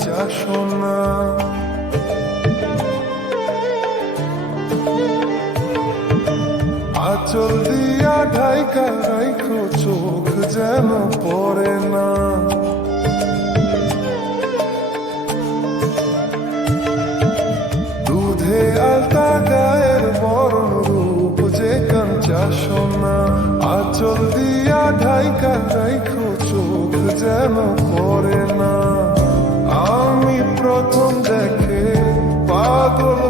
আজ আচল দিয়া ঢাইকা রাইখো, চোখ যেন পড়ে না। দুধে আলতা গায়ের বরণ রূপ যে কাঞ্চা সোনা আচল দিয়া ঢাইকা রাইখো, চোখ যেন পড়ে প্রথম দেখে পাগল